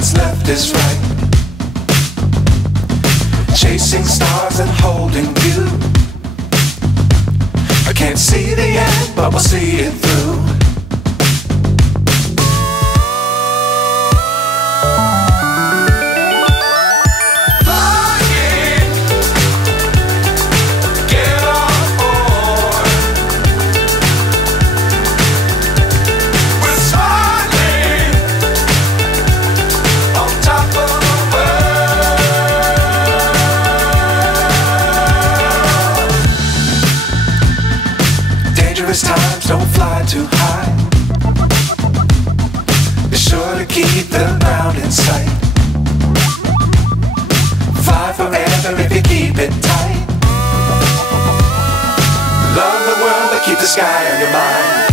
what's left is right. Chasing stars and holding you. I can't see the end, but we'll see it through. Times don't fly too high. Be sure to keep the ground in sight. Fly forever if you keep it tight. Love the world but keep the sky on your mind.